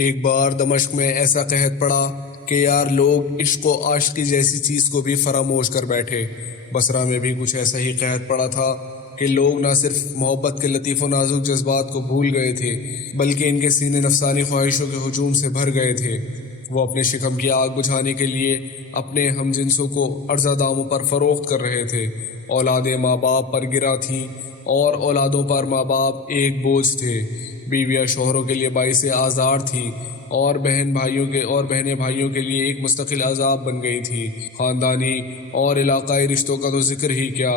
ایک بار دمشق میں ایسا قحط پڑا کہ یار لوگ عشق و عاشقی جیسی چیز کو بھی فراموش کر بیٹھے۔ بصرہ میں بھی کچھ ایسا ہی قحط پڑا تھا کہ لوگ نہ صرف محبت کے لطیف و نازک جذبات کو بھول گئے تھے بلکہ ان کے سینے نفسانی خواہشوں کے ہجوم سے بھر گئے تھے۔ وہ اپنے شکم کی آگ بجھانے کے لیے اپنے ہم جنسوں کو ارزاں داموں پر فروخت کر رہے تھے۔ اولادیں ماں باپ پر گرا تھیں اور اولادوں پر ماں باپ ایک بوجھ تھے۔ بیویاں شوہروں کے لیے باعث آزار تھیں اور بہنیں بھائیوں کے لیے ایک مستقل عذاب بن گئی تھی۔ خاندانی اور علاقائی رشتوں کا تو ذکر ہی کیا،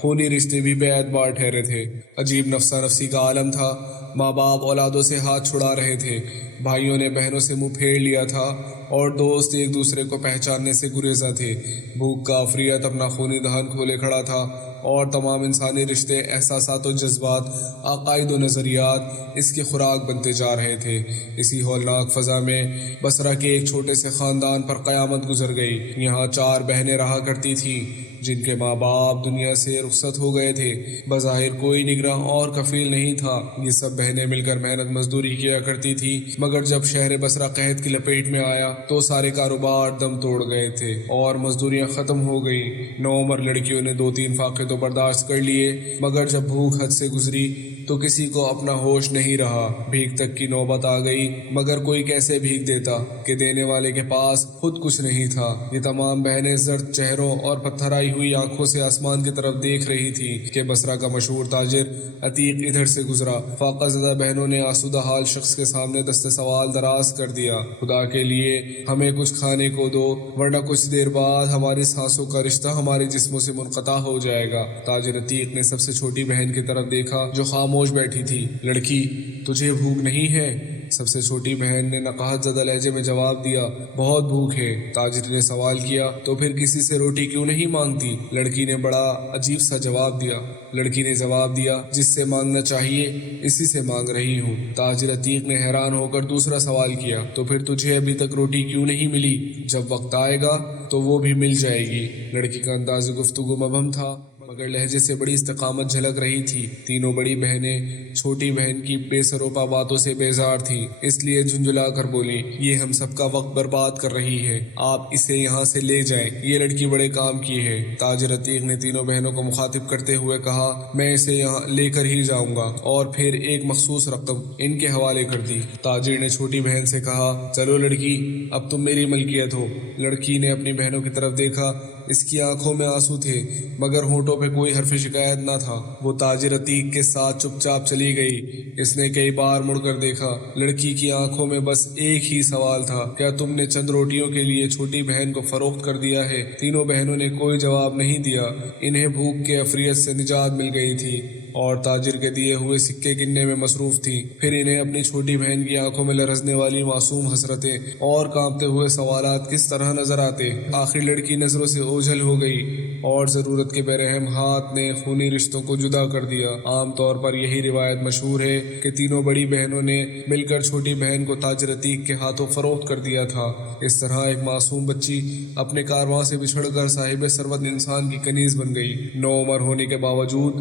خونی رشتے بھی بے اعتبار ٹھہرے تھے۔ عجیب نفسا نفسی کا عالم تھا۔ ماں باپ اولادوں سے ہاتھ چھڑا رہے تھے، بھائیوں نے بہنوں سے منہ پھیر لیا تھا اور دوست ایک دوسرے کو پہچاننے سے گریزاں تھے۔ بھوک کا عفریت اپنا خونی دہن کھولے کھڑا تھا اور تمام انسانی رشتے، احساسات و جذبات، عقائد و نظریات اس کی خوراک بنتے جا رہے تھے۔ اسی ہولناک فضا میں بصرہ کے ایک چھوٹے سے خاندان پر قیامت گزر گئی۔ یہاں 4 بہنیں رہا کرتی تھیں جن کے ماں باپ دنیا سے رخصت ہو گئے تھے۔ بظاہر کوئی نگراں اور کفیل نہیں تھا۔ یہ سب بہنیں مل کر محنت مزدوری کیا کرتی تھی، مگر جب شہر بصرہ قحط کی لپیٹ میں آیا تو سارے کاروبار دم توڑ گئے تھے اور مزدوریاں ختم ہو گئی۔ نوعمر لڑکیوں نے 2-3 فاقے تو برداشت کر لیے، مگر جب بھوک حد سے گزری تو کسی کو اپنا ہوش نہیں رہا۔ بھیک تک کی نوبت آ گئی، مگر کوئی کیسے بھیک دیتا کہ دینے والے کے پاس خود کچھ نہیں تھا۔ یہ تمام بہنیں زرد چہروں اور پتھرائی ہوئی آنکھوں سے آسمان کی طرف دیکھ رہی تھی کہ بصرہ کا مشہور تاجر عتیق ادھر سے گزرا۔ فاقہ زدہ بہنوں نے آسودہ حال شخص کے سامنے دست سوال دراز کر دیا، خدا کے لیے ہمیں کچھ کھانے کو دو، ورنہ کچھ دیر بعد ہماری سانسوں کا رشتہ ہمارے جسموں سے منقطع ہو جائے گا۔ تاجر عتیق نے سب سے چھوٹی بہن کی طرف دیکھا جو خاموش بیٹھی تھی۔ لڑکی، تجھے بھوک نہیں ہے؟ سب سے چھوٹی بہن نے نقاہت زدہ لہجے میں جواب دیا، بہت بھوک ہے۔ تاجر نے سوال کیا، تو پھر کسی سے روٹی کیوں نہیں مانگتی؟ لڑکی نے بڑا عجیب سا جواب دیا۔ لڑکی نے جواب دیا، جس سے مانگنا چاہیے اسی سے مانگ رہی ہوں۔ تاجر عتیق نے حیران ہو کر دوسرا سوال کیا، تو پھر تجھے ابھی تک روٹی کیوں نہیں ملی؟ جب وقت آئے گا تو وہ بھی مل جائے گی۔ لڑکی کا انداز گفتگو مبہم تھا مگر لہجے سے بڑی استقامت جھلک رہی تھی۔ تینوں بڑی بہنیں چھوٹی بہن کی بے سروپا باتوں سے بیزار تھیں، اس لیے جھنجھلا کر بولی، یہ ہم سب کا وقت برباد کر رہی ہے، آپ اسے یہاں سے لے جائیں، یہ لڑکی بڑے کام کی ہے۔ تاجر عتیق نے تینوں بہنوں کو مخاطب کرتے ہوئے کہا، میں اسے یہاں لے کر ہی جاؤں گا، اور پھر ایک مخصوص رقم ان کے حوالے کر دی۔ تاجر نے چھوٹی بہن سے کہا، چلو لڑکی، اب تم میری ملکیت ہو۔ لڑکی نے اپنی بہنوں کی طرف دیکھا، اس کی آنکھوں میں آنسو تھے مگر ہونٹوں پہ کوئی حرف شکایت نہ تھا۔ وہ تاجر عتیق کے ساتھ چپ چاپ چلی گئی۔ اس نے کئی بار مڑ کر دیکھا، لڑکی کی آنکھوں میں بس ایک ہی سوال تھا، کیا تم نے چند روٹیوں کے لیے چھوٹی بہن کو فروخت کر دیا ہے؟ تینوں بہنوں نے کوئی جواب نہیں دیا۔ انہیں بھوک کے عفریت سے نجات مل گئی تھی اور تاجر کے دیے ہوئے سکے گننے میں مصروف تھی۔ پھر انہیں اپنی چھوٹی بہن کی آنکھوں میں لرزنے والی معصوم حسرتیں اور کانپتے ہوئے سوالات کس طرح نظر آتے۔ آخر لڑکی نظروں سے اوجھل ہو گئی اور ضرورت کے بے رحم ہاتھ نے خونی رشتوں کو جدا کر دیا۔ عام طور پر یہی روایت مشہور ہے کہ تینوں بڑی بہنوں نے مل کر چھوٹی بہن کو تاجر عتیق کے ہاتھوں فروخت کر دیا تھا۔ اس طرح ایک معصوم بچی اپنے کارواں سے بچھڑ کر صاحب ثروت انسان کی کنیز بن گئی۔ نوعمر ہونے کے باوجود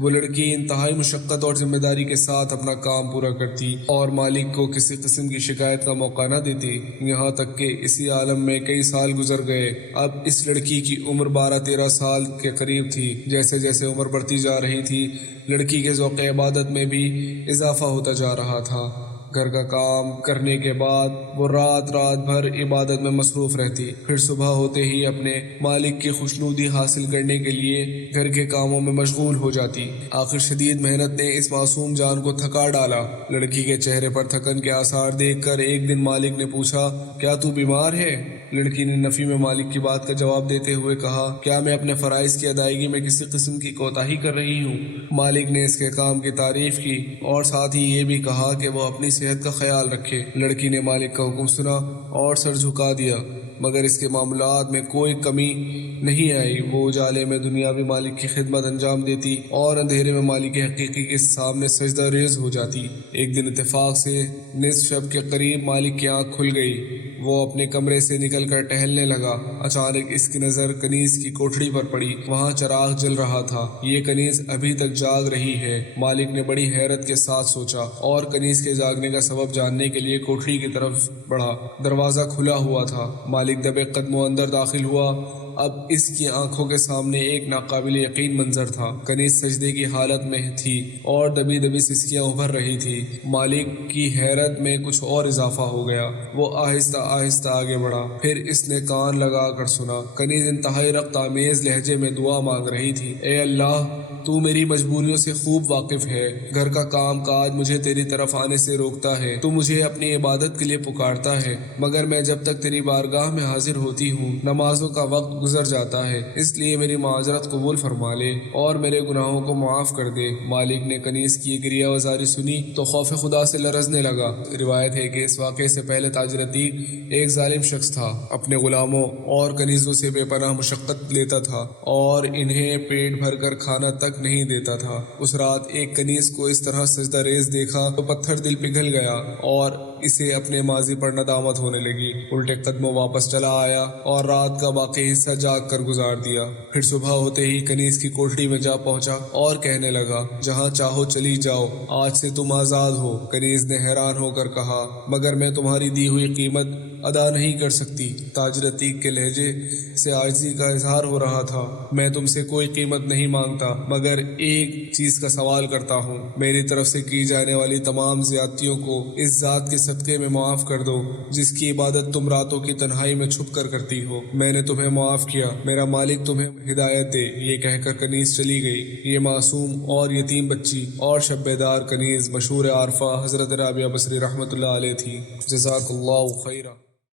وہ لڑکی انتہائی مشقت اور ذمہ داری کے ساتھ اپنا کام پورا کرتی اور مالک کو کسی قسم کی شکایت کا موقع نہ دیتی۔ یہاں تک کہ اسی عالم میں کئی سال گزر گئے۔ اب اس لڑکی کی عمر 12-13 سال کے قریب تھی۔ جیسے جیسے عمر بڑھتی جا رہی تھی، لڑکی کے ذوق عبادت میں بھی اضافہ ہوتا جا رہا تھا۔ گھر کا کام کرنے کے بعد وہ رات بھر عبادت میں مصروف رہتی، پھر صبح ہوتے ہی اپنے مالک کی خوشنودی حاصل کرنے کے لیے گھر کے کاموں میں مشغول ہو جاتی۔ آخر شدید محنت نے اس معصوم جان کو تھکا ڈالا۔ لڑکی کے چہرے پر تھکن کے آثار دیکھ کر ایک دن مالک نے پوچھا، کیا تو بیمار ہے؟ لڑکی نے نفی میں مالک کی بات کا جواب دیتے ہوئے کہا، کیا میں اپنے فرائض کی ادائیگی میں کسی قسم کی کوتاہی کر رہی ہوں؟ مالک نے اس کے کام کی تعریف کی اور ساتھ ہی یہ بھی کہا کہ وہ اپنی صحت کا خیال رکھے۔ لڑکی نے مالک کا حکم سنا اور سر جھکا دیا۔ مگر اس کے معاملات میں کوئی کمی نہیں آئی۔ وہ اجالے میں دنیاوی مالک کی خدمت انجام دیتی اور اندھیرے میں مالک حقیقی کے سامنے سجدہ ریز ہو جاتی۔ ایک دن اتفاق سے نصف شب کے قریب مالک کی آنکھ کھل گئی۔ وہ اپنے کمرے سے نکل کر ٹہلنے لگا۔ اچانک اس کی نظر کنیز کی کوٹھڑی پر پڑی۔ وہاں چراغ جل رہا تھا۔ یہ کنیز ابھی تک جاگ رہی ہے۔ مالک نے بڑی حیرت کے ساتھ سوچا اور کنیز کے جاگنے کا سبب جاننے کے لیے کوٹھڑی کی طرف بڑھا۔ دروازہ کھلا ہوا تھا۔ مالک دبے قدموں اندر داخل ہوا۔ اب اس کی آنکھوں کے سامنے ایک ناقابل یقین منظر تھا۔ کنیز سجدے کی حالت میں تھی اور دبی دبی سسکیاں ابھر رہی تھی۔ مالک کی حیرت میں کچھ اور اضافہ ہو گیا۔ وہ آہستہ آہستہ آگے بڑھا۔ پھر اس نے کان لگا کر سنا۔ کنیز انتہائی رقت آمیز لہجے میں دعا مانگ رہی تھی۔ اے اللہ، تو میری مجبوریوں سے خوب واقف ہے۔ گھر کا کام کاج مجھے تیری طرف آنے سے روکتا ہے۔ تو مجھے اپنی عبادت کے لیے پکارتا ہے، مگر میں جب تک تیری بارگاہ میں حاضر ہوتی ہوں نمازوں کا وقت گزر جاتا ہے۔ اس لیے میری معذرت قبول فرما لے اور میرے گناہوں کو معاف کر دے۔ مالک نے کنیز کی گریہ وزاری سنی تو خوف خدا سے لرزنے لگا۔ روایت ہے کہ اس واقعے سے پہلے تاجر عتیق ایک ظالم شخص تھا۔ اپنے غلاموں اور کنیزوں سے بے پناہ مشقت لیتا تھا اور انہیں پیٹ بھر کر کھانا تک نہیں دیتا تھا۔ اس رات ایک کنیز کو اس طرح سجدہ ریز دیکھا تو پتھر دل پگھل گیا اور اسے اپنے ماضی پر ندامت ہونے لگی۔ الٹے قدموں واپس چلا آیا اور رات کا باقی حصہ جاگ کر گزار دیا۔ پھر صبح ہوتے ہی کنیز کی کوٹھڑی میں جا پہنچا اور کہنے لگا، جہاں چاہو چلی جاؤ، آج سے تم آزاد ہو۔ کنیز نے حیران ہو کر کہا، مگر میں تمہاری دی ہوئی قیمت ادا نہیں کر سکتی۔ تاجر عتیق کے لہجے سے عاجزی کا اظہار ہو رہا تھا۔ میں تم سے کوئی قیمت نہیں مانگتا، مگر ایک چیز کا سوال کرتا ہوں۔ میری طرف سے کی جانے والی تمام زیادتیوں کو اس ذات کے صدقے میں معاف کر دو جس کی عبادت تم راتوں کی تنہائی میں چھپ کر کرتی ہو۔ میں نے تمہیں معاف کیا، میرا مالک تمہیں ہدایت دے۔ یہ کہہ کر کنیز چلی گئی۔ یہ معصوم اور یتیم بچی اور شب بیدار کنیز مشہور عارفہ حضرت رابعہ بصری رحمۃ اللہ علیہ تھی۔ جزاک اللہ خیرہ۔